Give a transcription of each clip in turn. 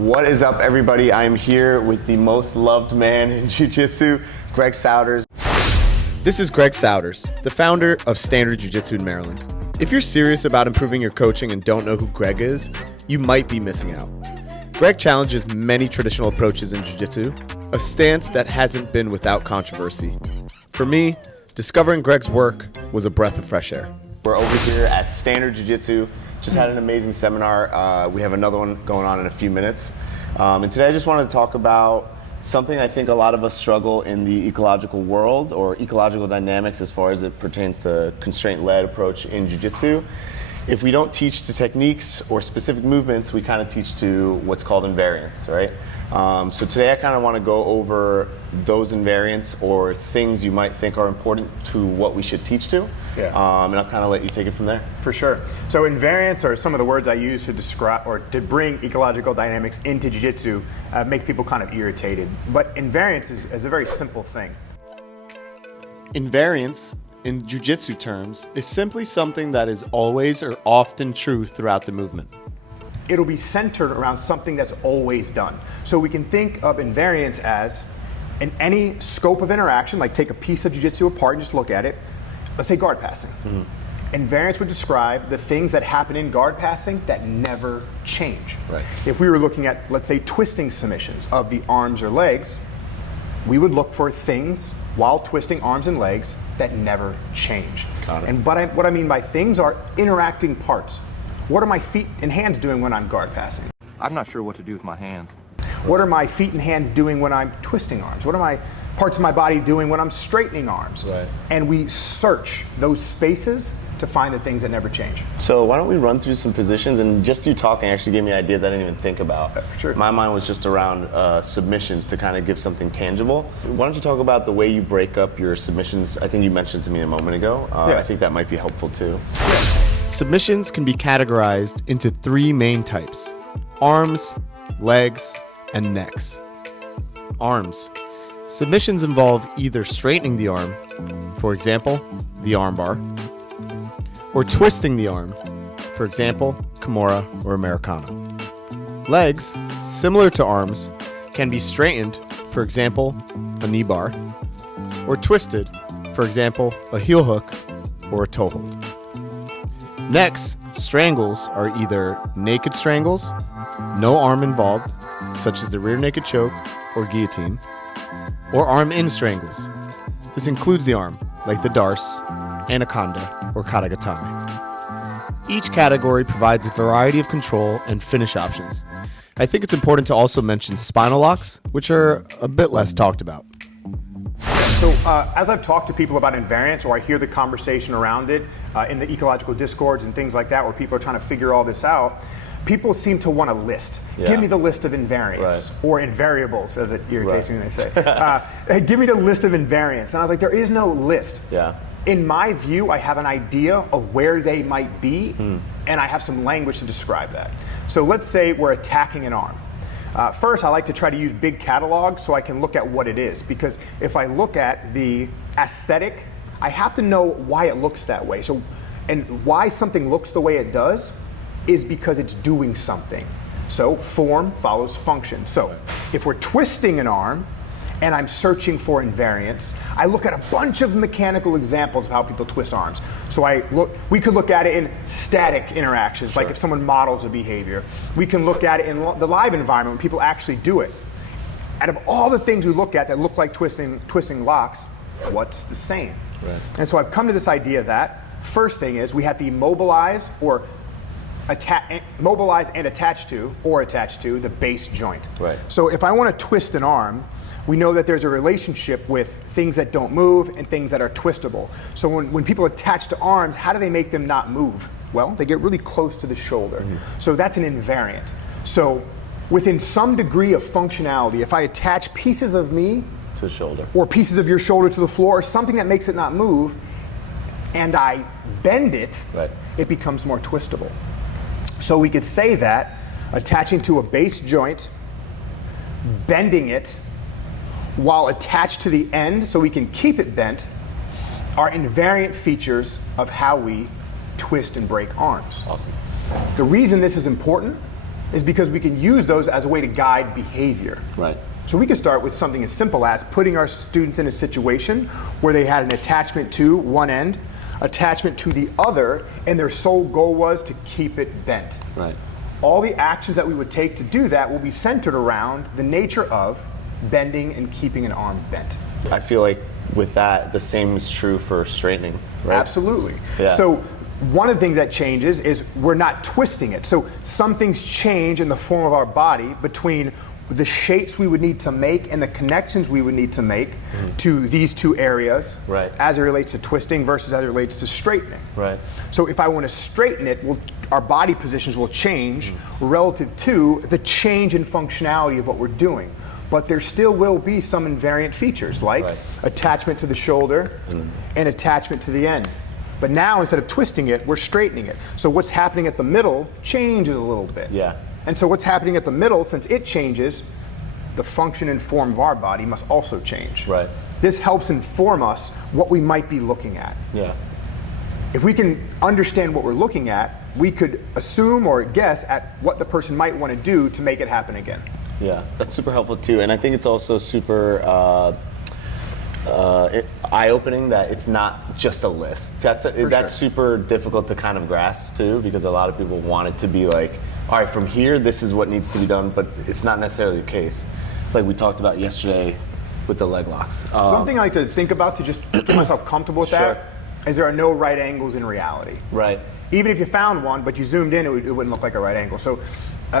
What is up, everybody? I am here with the most loved man in Jiu-Jitsu, Greg Souders. This is Greg Souders, the founder of Standard Jiu-Jitsu in Maryland. If you're serious about improving your coaching and don't know who Greg is, you might be missing out. Greg challenges many traditional approaches in Jiu-Jitsu, a stance that hasn't been without controversy. For me, discovering Greg's work was a breath of fresh air. We're over here at Standard Jiu-Jitsu. Just had an amazing seminar. We have another one going on in a few minutes. And today I just wanted to talk about something I think a lot of us struggle in the ecological world, or ecological dynamics as far as it pertains to constraint-led approach in Jiu-Jitsu. If we don't teach to techniques or specific movements, we kind of teach to what's called invariants, right? So today I kind of want to go over those invariants or things you might think are important to what we should teach to. Yeah. And I'll kind of let you take it from there. For sure. So invariants are some of the words I use to describe or to bring ecological dynamics into Jiu-Jitsu, make people kind of irritated. But invariance is a very simple thing. Invariance, in Jiu-Jitsu terms, is simply something that is always or often true throughout the movement. It'll be centered around something that's always done. So we can think of invariance as in any scope of interaction, like take a piece of Jiu-Jitsu apart and just look at it. Let's say guard passing. Invariance would describe the things that happen in guard passing that never change. Right. If we were looking at, let's say, twisting submissions of the arms or legs, we would look for things while twisting arms and legs that never change. Got it. And what I mean by things are interacting parts. What are my feet and hands doing when I'm guard passing? I'm not sure what to do with my hands. What are my feet and hands doing when I'm twisting arms? What are my parts of my body doing when I'm straightening arms? Right. And we search those spaces to find the things that never change. So why don't we run through some positions, and just you talking actually gave me ideas I didn't even think about. Sure. My mind was just around submissions to kind of give something tangible. Why don't you talk about the way you break up your submissions? I think you mentioned to me a moment ago. Yeah. I think that might be helpful too. Submissions can be categorized into three main types: arms, legs, and necks. Arms. Submissions involve either straightening the arm, for example, the armbar, or twisting the arm, for example, Kimura or Americana. Legs, similar to arms, can be straightened, for example, a knee bar, or twisted, for example, a heel hook or a toe hold. Necks, strangles, are either naked strangles, no arm involved, such as the rear naked choke or guillotine, or arm-in strangles. This includes the arm, like the darce, anaconda, or katagatame. Each category provides a variety of control and finish options. I think it's important to also mention spinal locks, which are a bit less talked about. So as I've talked to people about invariance, or I hear the conversation around it in the ecological discords and things like that, where people are trying to figure all this out, people seem to want a list. Yeah. Give me the list of invariants, Right. or invariables, as it irritates me when they say. Give me the list of invariants. And I was like, there is no list. Yeah. In my view, I have an idea of where they might be, and I have some language to describe that. So let's say we're attacking an arm. First, I like to try to use big catalog so I can look at what it is, because if I look at the aesthetic, I have to know why it looks that way. So, and why something looks the way it does is because it's doing something. So form follows function. So if we're twisting an arm and I'm searching for invariance, I look at a bunch of mechanical examples of how people twist arms. So we could look at it in static interactions, like if someone models a behavior. We can look at it in the live environment when people actually do it. Out of all the things we look at that look like twisting locks, what's the same? Right. And so I've come to this idea that first thing is we have to immobilize or mobilize and attach to the base joint. Right. So if I want to twist an arm, we know that there's a relationship with things that don't move and things that are twistable. So when people attach to arms, how do they make them not move? Well, they get really close to the shoulder. So that's an invariant. So within some degree of functionality, if I attach pieces of me To the shoulder. or pieces of your shoulder to the floor, or something that makes it not move, and I bend it, Right. it becomes more twistable. So we could say that attaching to a base joint, bending it, while attached to the end so we can keep it bent, are invariant features of how we twist and break arms. Awesome. The reason this is important is because we can use those as a way to guide behavior. Right. So we can start with something as simple as putting our students in a situation where they had an attachment to one end, attachment to the other, and their sole goal was to keep it bent. Right. All the actions that we would take to do that will be centered around the nature of bending and keeping an arm bent. I feel like with that, the same is true for straightening, right? Absolutely. Yeah. So one of the things that changes is we're not twisting it. So some things change in the form of our body between the shapes we would need to make and the connections we would need to make to these two areas, Right. as it relates to twisting versus as it relates to straightening. Right. So if I want to straighten it, our body positions will change relative to the change in functionality of what we're doing. But there still will be some invariant features like Right. attachment to the shoulder and attachment to the end. But now instead of twisting it, we're straightening it. So what's happening at the middle changes a little bit. Yeah. And so what's happening at the middle, since it changes, the function and form of our body must also change. Right. This helps inform us what we might be looking at. Yeah. If we can understand what we're looking at, we could assume or guess at what the person might want to do to make it happen again. Yeah, that's super helpful too, and I think it's also super eye-opening that it's not just a list. That's sure. super difficult to kind of grasp too, because a lot of people want it to be like, all right, from here, this is what needs to be done, but it's not necessarily the case. Like we talked about yesterday with the leg locks. Something I like to think about to just get myself comfortable with Sure. that is there are no right angles in reality. Right. Even if you found one, but you zoomed in, it wouldn't look like a right angle. So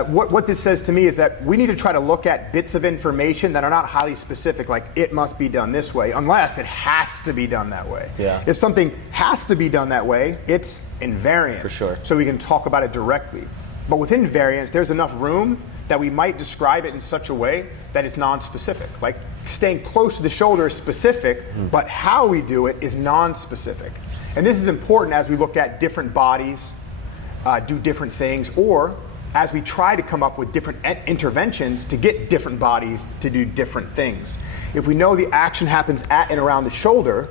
what this says to me is that we need to try to look at bits of information that are not highly specific, like it must be done this way, unless it has to be done that way. Yeah. If something has to be done that way, it's invariant. For sure. So we can talk about it directly. But with invariance, there's enough room that we might describe it in such a way that it's non-specific. Like staying close to the shoulder is specific, but how we do it is non-specific. And this is important as we look at different bodies, do different things, or as we try to come up with different interventions to get different bodies to do different things. If we know the action happens at and around the shoulder,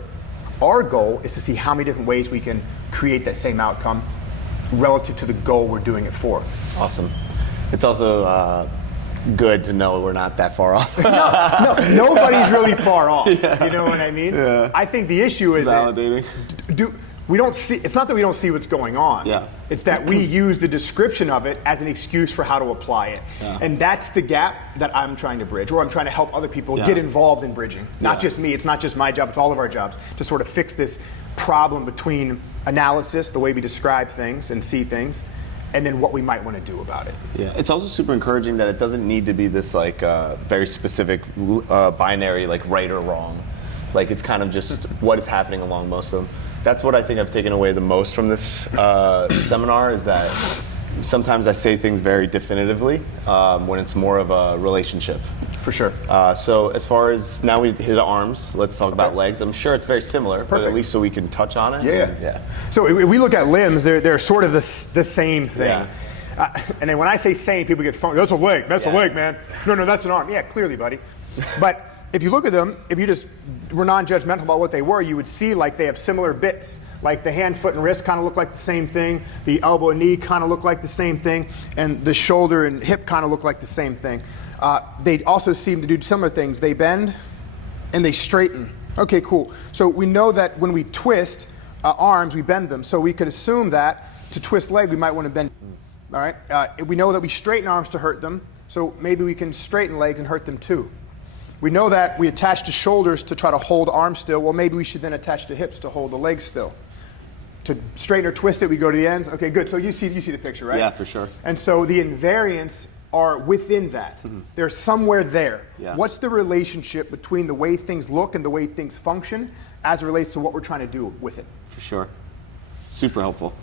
our goal is to see how many different ways we can create that same outcome relative to the goal we're doing it for. Awesome. It's also good to know we're not that far off. No, nobody's really far off. Yeah. You know what I mean? Yeah. I think the issue is validating. We don't see. It's not that we don't see what's going on. Yeah. It's that we use the description of it as an excuse for how to apply it, and that's the gap that I'm trying to bridge, or I'm trying to help other people get involved in bridging. Not just me. It's not just my job. It's all of our jobs to sort of fix this problem between analysis, the way we describe things and see things, and then what we might want to do about it. Yeah, it's also super encouraging that it doesn't need to be this like very specific binary, like right or wrong. Like it's kind of just what is happening along most of them. That's what I think I've taken away the most from this seminar is that sometimes I say things very definitively when it's more of a relationship. For sure. So as far as now we hit arms, let's talk about legs. I'm sure it's very similar, but at least so we can touch on it. Yeah. So if we look at limbs, they're sort of the same thing. Yeah. And then when I say same, people get funny. That's a leg. That's a leg, man. No, that's an arm. Yeah, clearly, buddy. But if you look at them, if you just were non-judgmental about what they were, you would see like they have similar bits. Like the hand, foot, and wrist kind of look like the same thing. The elbow and knee kind of look like the same thing. And the shoulder and hip kind of look like the same thing. They also seem to do similar things. They bend and they straighten. Okay, cool. So we know that when we twist arms, we bend them. So we could assume that to twist leg, we might want to bend. All right. We know that we straighten arms to hurt them. So maybe we can straighten legs and hurt them too. We know that we attach to shoulders to try to hold arms still. Well, maybe we should then attach to hips to hold the legs still. To straighten or twist it, we go to the ends. Okay, good. So you see the picture, right? Yeah, for sure. And so the invariants are within that. They're somewhere there. Yeah. What's the relationship between the way things look and the way things function as it relates to what we're trying to do with it? For sure. Super helpful.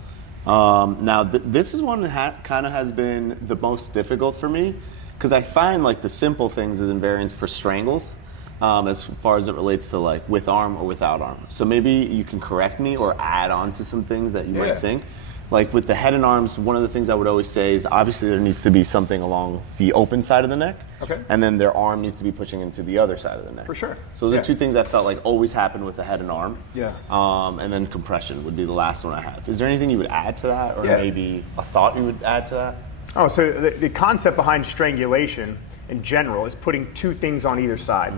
Now, this is one that kind of has been the most difficult for me because I find like the simple things as invariants for strangles as far as it relates to like with arm or without arm. So maybe you can correct me or add on to some things that you might think. Like with the head and arms, one of the things I would always say is obviously there needs to be something along the open side of the neck. Okay. And then their arm needs to be pushing into the other side of the neck. For sure. So those are two things I felt like always happen with the head and arm. Yeah. And then compression would be the last one I have. Is there anything you would add to that or maybe a thought you would add to that? Oh, so the concept behind strangulation in general is putting two things on either side.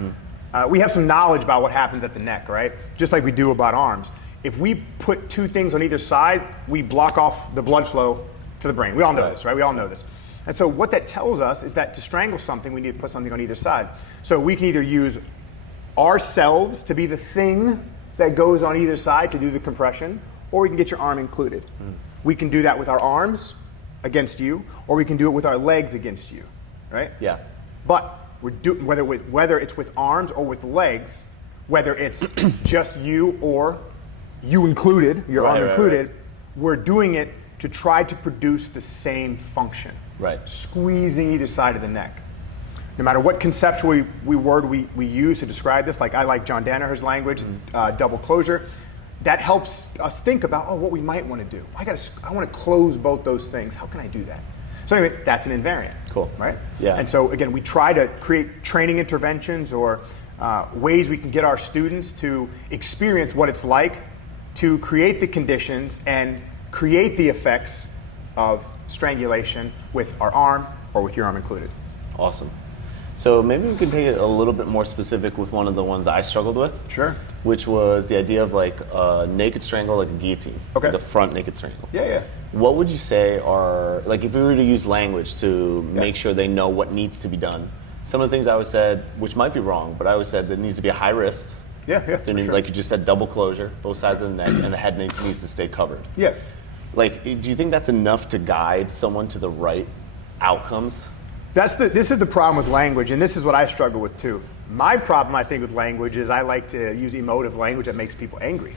We have some knowledge about what happens at the neck, right? Just like we do about arms. If we put two things on either side, we block off the blood flow to the brain. We all know this, right? We all know this. And so what that tells us is that to strangle something, we need to put something on either side. So we can either use ourselves to be the thing that goes on either side to do the compression, or we can get your arm included. We can do that with our arms against you, or we can do it with our legs against you, right? Yeah. But whether it's with arms or with legs, whether it's just you or you included, your arm included, we're doing it to try to produce the same function. Right. Squeezing either side of the neck. No matter what conceptual word we use to describe this, like I like John Danaher's language, double closure, that helps us think about what we might want to do. I want to close both those things. How can I do that? So anyway, that's an invariant. Cool. Right? Yeah. And so again, we try to create training interventions or ways we can get our students to experience what it's like to create the conditions and create the effects of strangulation with our arm or with your arm included. Awesome. So maybe we can take it a little bit more specific with one of the ones I struggled with. Sure. Which was the idea of like a naked strangle, like a guillotine. Okay. Like a front naked strangle. Yeah. What would you say are, like if we were to use language to make sure they know what needs to be done, some of the things I always said, which might be wrong, but I always said there needs to be a high wrist. Yeah. Sure. Like you just said, double closure, both sides of the neck, and the head needs to stay covered. Yeah. Like, do you think that's enough to guide someone to the right outcomes? This is the problem with language, and this is what I struggle with too. My problem, I think, with language is I like to use emotive language that makes people angry.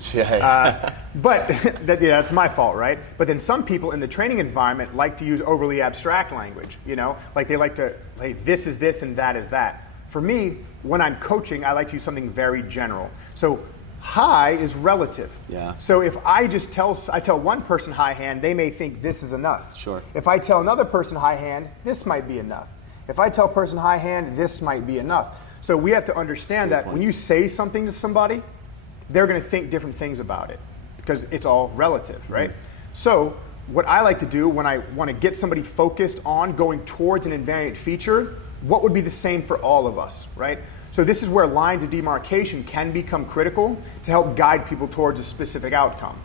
But that's my fault, right? But then some people in the training environment like to use overly abstract language, like they like to, like, this is this and that is that. For me, when I'm coaching, I like to use something very general. So high is relative. Yeah. So if I tell one person high hand, they may think this is enough. Sure. If I tell another person high hand, this might be enough. If I tell a person high hand, this might be enough. So we have to understand that when you say something to somebody, they're going to think different things about it because it's all relative, right? So what I like to do when I want to get somebody focused on going towards an invariant feature, what would be the same for all of us, right? So this is where lines of demarcation can become critical to help guide people towards a specific outcome.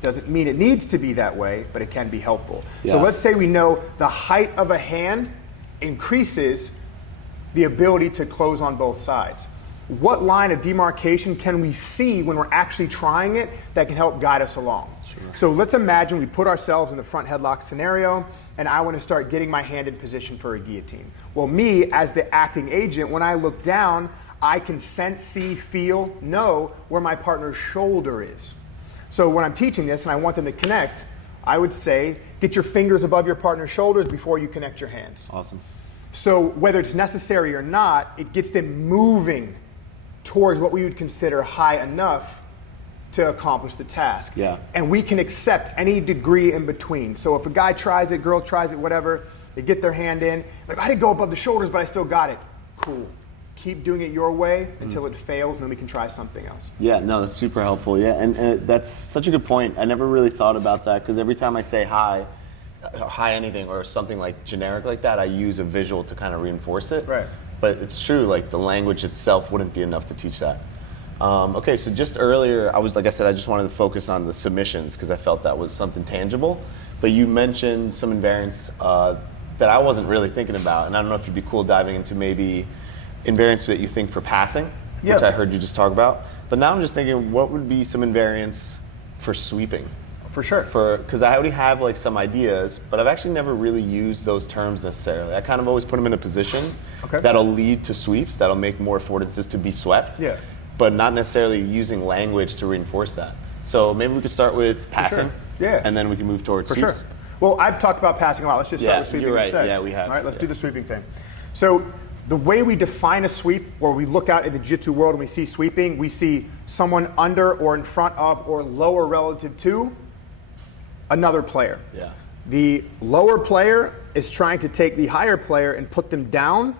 Doesn't mean it needs to be that way, but it can be helpful. Yeah. So let's say we know the height of a hand increases the ability to close on both sides. What line of demarcation can we see when we're actually trying it that can help guide us along? Sure. So let's imagine we put ourselves in the front headlock scenario and I want to start getting my hand in position for a guillotine. Well, me as the acting agent, when I look down, I can sense, see, feel, know where my partner's shoulder is. So when I'm teaching this and I want them to connect, I would say, get your fingers above your partner's shoulders before you connect your hands. Awesome. So whether it's necessary or not, it gets them moving towards what we would consider high enough to accomplish the task. Yeah. And we can accept any degree in between. So if a guy tries it, girl tries it, whatever, they get their hand in, like, I didn't go above the shoulders, but I still got it. Cool. Keep doing it your way until it fails, and then we can try something else. Yeah, no, that's super helpful. Yeah, and that's such a good point. I never really thought about that because every time I say hi anything or something like generic like that, I use a visual to kind of reinforce it. Right. But it's true, like the language itself wouldn't be enough to teach that. Okay, so just earlier, I just wanted to focus on the submissions because I felt that was something tangible. But you mentioned some invariants that I wasn't really thinking about, and I don't know if you'd be cool diving into maybe invariants that you think for passing, which I heard you just talk about. But now I'm just thinking, what would be some invariants for sweeping? For sure. Because I already have like some ideas, but I've actually never really used those terms necessarily. I kind of always put them in a position that'll lead to sweeps, that'll make more affordances to be swept, but not necessarily using language to reinforce that. So maybe we could start with passing, and then we can move towards sweeps. Sure. Well, I've talked about passing a lot. Let's just start with sweeping you're right. instead. Yeah, we have. All right, let's do the sweeping thing. So the way we define a sweep, or we look out in the Jitsu world and we see sweeping, we see someone under or in front of or lower relative to another player. Yeah. The lower player is trying to take the higher player and put them down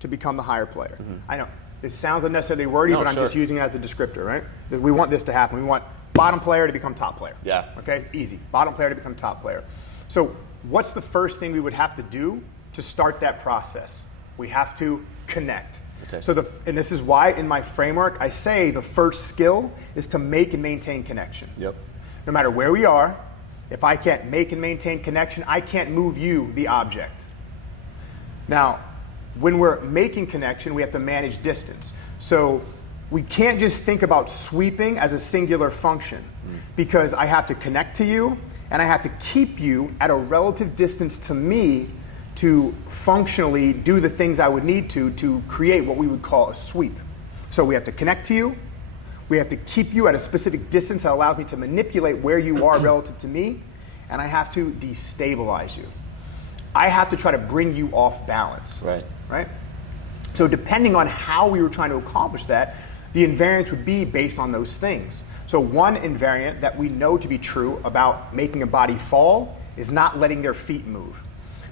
to become the higher player. I know, this sounds unnecessarily wordy, but I'm just using it as a descriptor, right? We want this to happen. We want bottom player to become top player. Yeah. Okay, easy. Bottom player to become top player. So what's the first thing we would have to do to start that process? We have to connect. Okay. So and this is why in my framework I say the first skill is to make and maintain connection. Yep. No matter where we are, if I can't make and maintain connection, I can't move you, the object. Now, when we're making connection, we have to manage distance. So we can't just think about sweeping as a singular function because I have to connect to you and I have to keep you at a relative distance to me to functionally do the things I would need to create what we would call a sweep. So we have to connect to you, we have to keep you at a specific distance that allows me to manipulate where you are relative to me, and I have to destabilize you. I have to try to bring you off balance. Right? So depending on how we were trying to accomplish that, the invariance would be based on those things. So one invariant that we know to be true about making a body fall is not letting their feet move.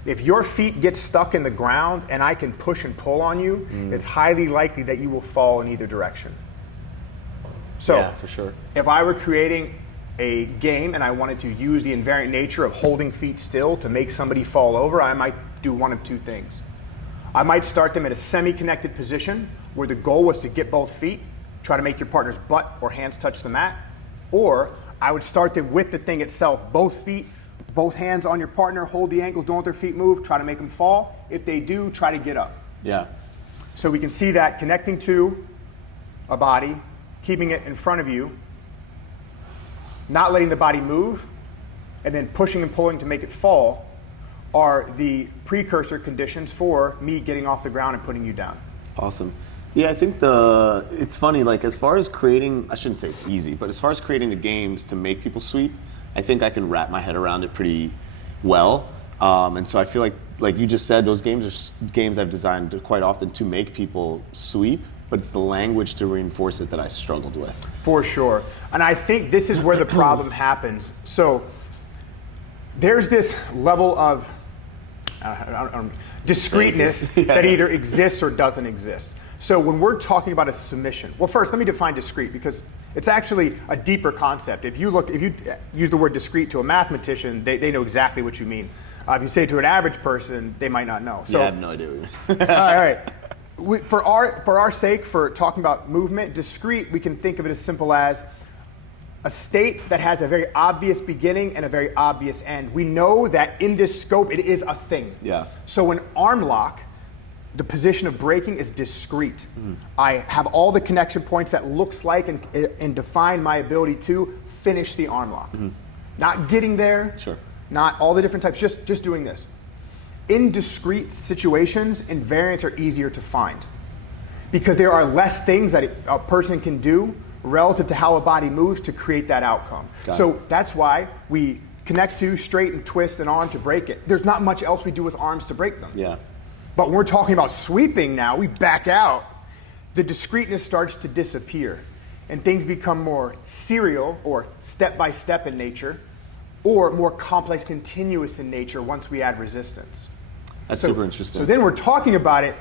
If your feet get stuck in the ground and I can push and pull on you, it's highly likely that you will fall in either direction. So yeah, for sure. If I were creating a game and I wanted to use the invariant nature of holding feet still to make somebody fall over, I might do one of two things. I might start them at a semi-connected position where the goal was to get both feet, try to make your partner's butt or hands touch the mat, or I would start them with the thing itself, both feet, both hands on your partner, hold the ankles, don't let their feet move, try to make them fall. If they do, try to get up. Yeah. So we can see that connecting to a body, keeping it in front of you, not letting the body move, and then pushing and pulling to make it fall are the precursor conditions for me getting off the ground and putting you down. Awesome. Yeah, I think it's funny, like as far as creating, I shouldn't say it's easy, but as far as creating the games to make people sweep, I think I can wrap my head around it pretty well. And so I feel like you just said, those games are games I've designed quite often to make people sweep, but it's the language to reinforce it that I struggled with. For sure. And I think this is where the problem happens. So there's this level of discreteness that either exists or doesn't exist. So when we're talking about a submission, well, first let me define discrete because it's actually a deeper concept. If you use the word discrete to a mathematician, they know exactly what you mean. If you say it to an average person, they might not know. So, yeah, I have no idea what you mean. all right. For our sake, for talking about movement, discrete, we can think of it as simple as a state that has a very obvious beginning and a very obvious end. We know that in this scope, it is a thing. Yeah. So an arm lock, the position of breaking is discrete. I have all the connection points that looks like and define my ability to finish the arm lock. Not getting there, Sure. Not all the different types, just doing this. In discrete situations, invariants are easier to find because there are less things that a person can do relative to how a body moves to create that outcome. So that's why we connect to, straighten, twist an arm to break it. There's not much else we do with arms to break them. Yeah. But when we're talking about sweeping now, we back out, the discreteness starts to disappear and things become more serial or step-by-step in nature or more complex, continuous in nature once we add resistance. That's super interesting. So then we're talking about it,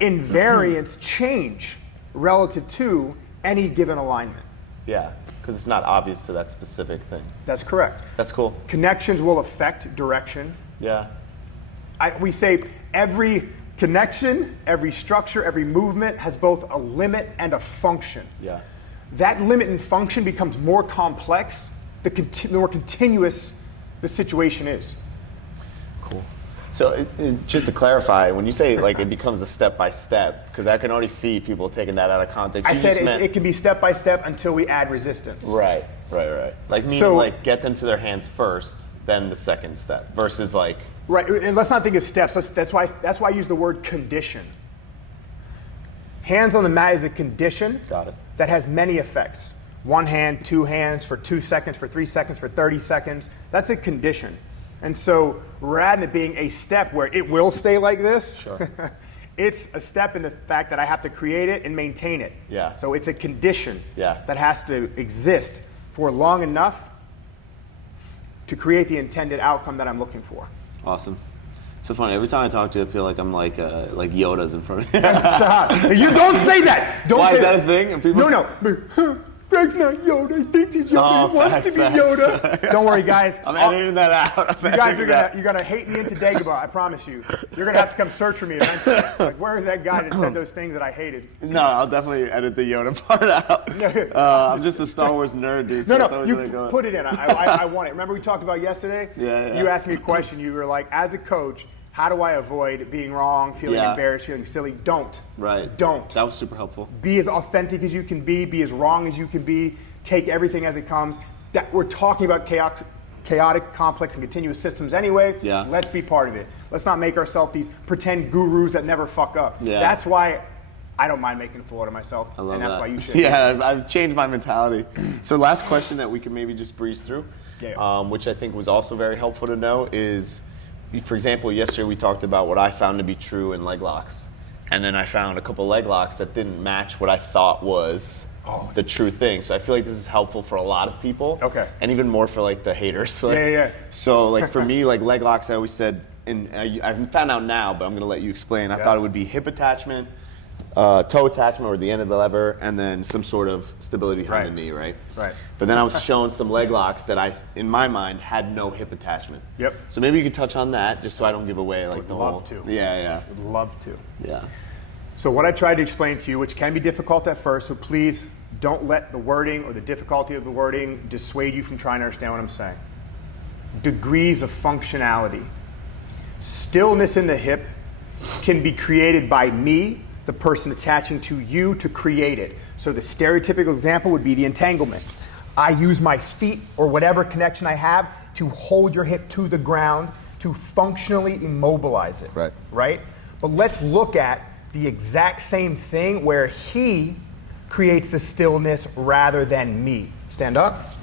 invariants change relative to any given alignment. Yeah, because it's not obvious to that specific thing. That's correct. That's cool. Connections will affect direction. Yeah. We say every connection, every structure, every movement has both a limit and a function. Yeah. That limit and function becomes more complex the more continuous the situation is. Cool. So just to clarify, when you say like it becomes a step-by-step, because I can already see people taking that out of context. I said it can be step-by-step until we add resistance. Right. Like meaning like get them to their hands first, then the second step, versus like. Right, and let's not think of steps. That's why I use the word condition. Hands on the mat is a condition. Got it. That has many effects. One hand, two hands, for 2 seconds, for 3 seconds, for 30 seconds. That's a condition. And so rather than it being a step where it will stay like this, Sure. it's a step in the fact that I have to create it and maintain it. Yeah. So it's a condition Yeah. that has to exist for long enough to create the intended outcome that I'm looking for. Awesome. It's so funny. Every time I talk to you, I feel like I'm like Yoda's in front of you. Stop. You don't say that. Don't Why say is that a thing? And people... No. Greg's not Yoda. He thinks he's Yoda. He wants to be Yoda. Don't worry, guys. I'm editing that out. You guys you're gonna hate me into Dagobah. I promise you. You're gonna have to come search for me eventually. Like, where is that guy that said those things that I hated? No, I'll definitely edit the Yoda part out. I'm just a Star Wars nerd, dude. So No, you put it in. I want it. Remember we talked about yesterday? Yeah. You asked me a question. You were like, as a coach, how do I avoid being wrong, feeling embarrassed, feeling silly? Don't. Right. Don't. That was super helpful. Be as authentic as you can be as wrong as you can be, take everything as it comes. That we're talking about chaotic, complex, and continuous systems anyway. Yeah. Let's be part of it. Let's not make ourselves these pretend gurus that never fuck up. Yeah. That's why I don't mind making a fool out of myself. I love and that's that. why you should. Yeah, I've changed my mentality. So last question that we can maybe just breeze through, which I think was also very helpful to know is, for example, yesterday we talked about what I found to be true in leg locks. And then I found a couple leg locks that didn't match what I thought was the true thing. So I feel like this is helpful for a lot of people. Okay. And even more for like the haters. Like, Yeah. So like for me, like leg locks, I always said, and I found out now, but I'm gonna let you explain. I thought it would be hip attachment, toe attachment or the end of the lever, and then some sort of stability behind the knee, right? Right. But then I was shown some leg locks that in my mind, had no hip attachment. Yep. So maybe you could touch on that, just so I don't give away like the whole. Love to. Yeah. Would love to. Yeah. So what I tried to explain to you, which can be difficult at first, so please don't let the wording or the difficulty of the wording dissuade you from trying to understand what I'm saying. Degrees of functionality. Stillness in the hip can be created by me, the person attaching to you, to create it. So the stereotypical example would be the entanglement. I use my feet or whatever connection I have to hold your hip to the ground to functionally immobilize it. Right? But let's look at the exact same thing where he creates the stillness rather than me. Stand up.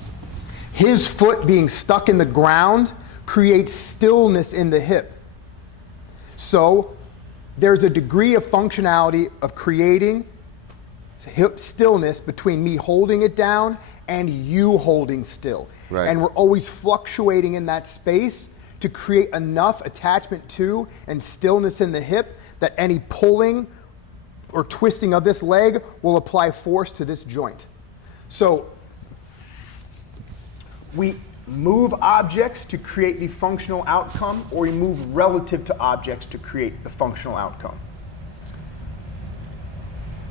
His foot being stuck in the ground creates stillness in the hip. So there's a degree of functionality of creating hip stillness between me holding it down and you holding still. Right. And we're always fluctuating in that space to create enough attachment to and stillness in the hip that any pulling or twisting of this leg will apply force to this joint. So we move objects to create the functional outcome, or we move relative to objects to create the functional outcome.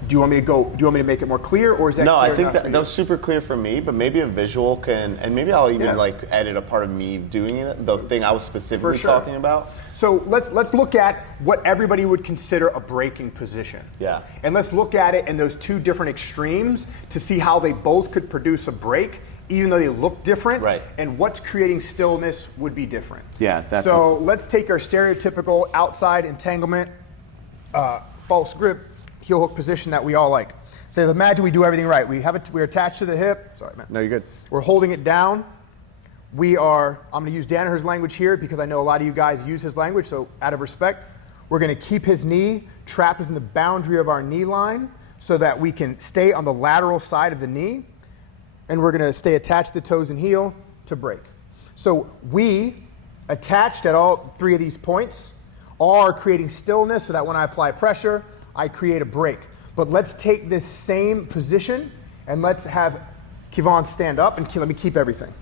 Do you want me to make it more clear, or is that No, clear I think enough for that you? was super clear for me, but maybe a visual can, and maybe I'll even like edit a part of me doing it, the thing I was specifically talking about. So let's look at what everybody would consider a braking position. Yeah. And let's look at it in those two different extremes to see how they both could produce a break, even though they look different. Right. And what's creating stillness would be different. Yeah, that's so helpful. let's take our stereotypical outside entanglement, false grip, heel hook position that we all like. So imagine we do everything right. We're attached to the hip. Sorry, man. No, you're good. We're holding it down. I'm going to use Danaher's language here because I know a lot of you guys use his language, so out of respect, we're going to keep his knee trapped within the boundary of our knee line so that we can stay on the lateral side of the knee, and we're going to stay attached to the toes and heel to break. So we, attached at all three of these points, are creating stillness so that when I apply pressure, I create a break. But let's take this same position and let's have Kyvann stand up and let me keep everything.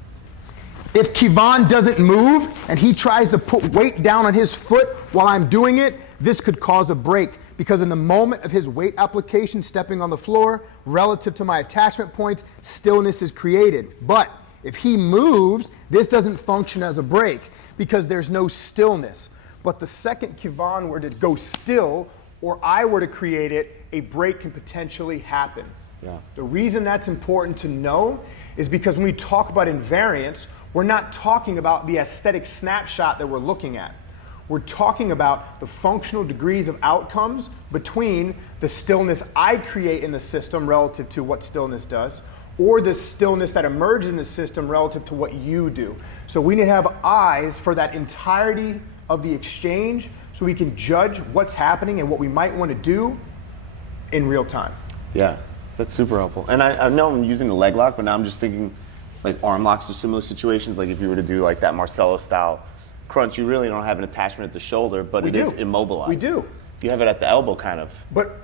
If Kyvann doesn't move and he tries to put weight down on his foot while I'm doing it, this could cause a break because in the moment of his weight application stepping on the floor, relative to my attachment points, stillness is created. But if he moves, this doesn't function as a break because there's no stillness. But the second Kyvann were to go still, or I were to create it, a break can potentially happen. Yeah. The reason that's important to know is because when we talk about invariance, we're not talking about the aesthetic snapshot that we're looking at. We're talking about the functional degrees of outcomes between the stillness I create in the system relative to what stillness does, or the stillness that emerges in the system relative to what you do. So we need to have eyes for that entirety of the exchange so we can judge what's happening and what we might want to do in real time. Yeah, that's super helpful. And I know I'm using the leg lock, but now I'm just thinking like arm locks or similar situations. Like if you were to do like that Marcelo style crunch, you really don't have an attachment at the shoulder, but it is immobilized. We do. You have it at the elbow kind of. But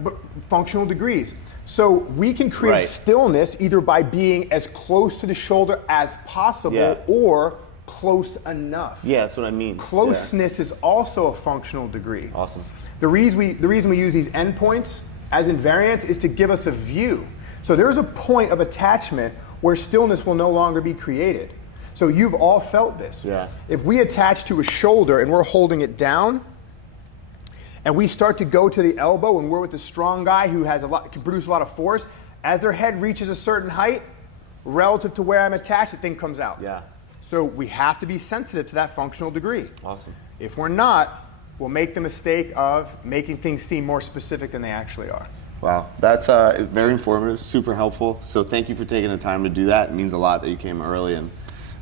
functional degrees. So we can create Right. stillness either by being as close to the shoulder as possible Yeah. or close enough. Yeah, that's what I mean. Closeness is also a functional degree. Yeah. Awesome. The reason we use these endpoints as invariants is to give us a view. So there's a point of attachment where stillness will no longer be created. So you've all felt this. Yeah. If we attach to a shoulder and we're holding it down, and we start to go to the elbow and we're with a strong guy who can produce a lot of force, as their head reaches a certain height, relative to where I'm attached, the thing comes out. Yeah. So we have to be sensitive to that functional degree. Awesome. If we're not, we'll make the mistake of making things seem more specific than they actually are. Wow, that's very informative, super helpful. So thank you for taking the time to do that. It means a lot that you came early and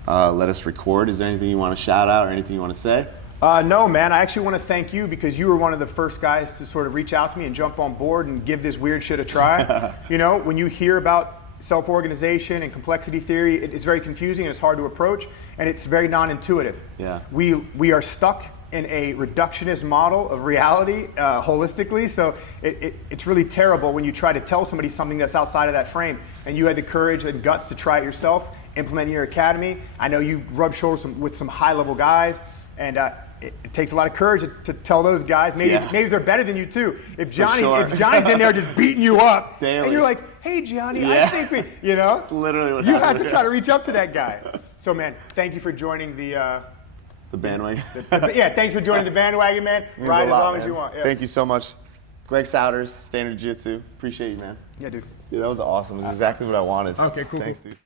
let us record. Is there anything you want to shout out or anything you want to say? No, man, I actually want to thank you because you were one of the first guys to sort of reach out to me and jump on board and give this weird shit a try. You know, when you hear about self-organization and complexity theory, it's very confusing and it's hard to approach, and it's very non-intuitive. Yeah. We are stuck in a reductionist model of reality holistically, so it's really terrible when you try to tell somebody something that's outside of that frame, and you had the courage and guts to try it yourself, implement in your academy. I know you rub shoulders with some high-level guys, and it takes a lot of courage to tell those guys. Maybe they're better than you too. If Johnny's in there just beating you up, Daily. and you're like, "Hey, Johnny, Yeah. I think we," you know, That's literally what you have happened. to try to reach up to that guy. So, man, thank you for joining the bandwagon. yeah, thanks for joining the bandwagon, man. Means Ride a as lot, long as man. you want. Yeah. Thank you so much. Greg Souders, Standard Jiu-Jitsu. Appreciate you, man. Yeah, dude. Dude, that was awesome. It was exactly what I wanted. Okay, cool, Thanks, cool. dude.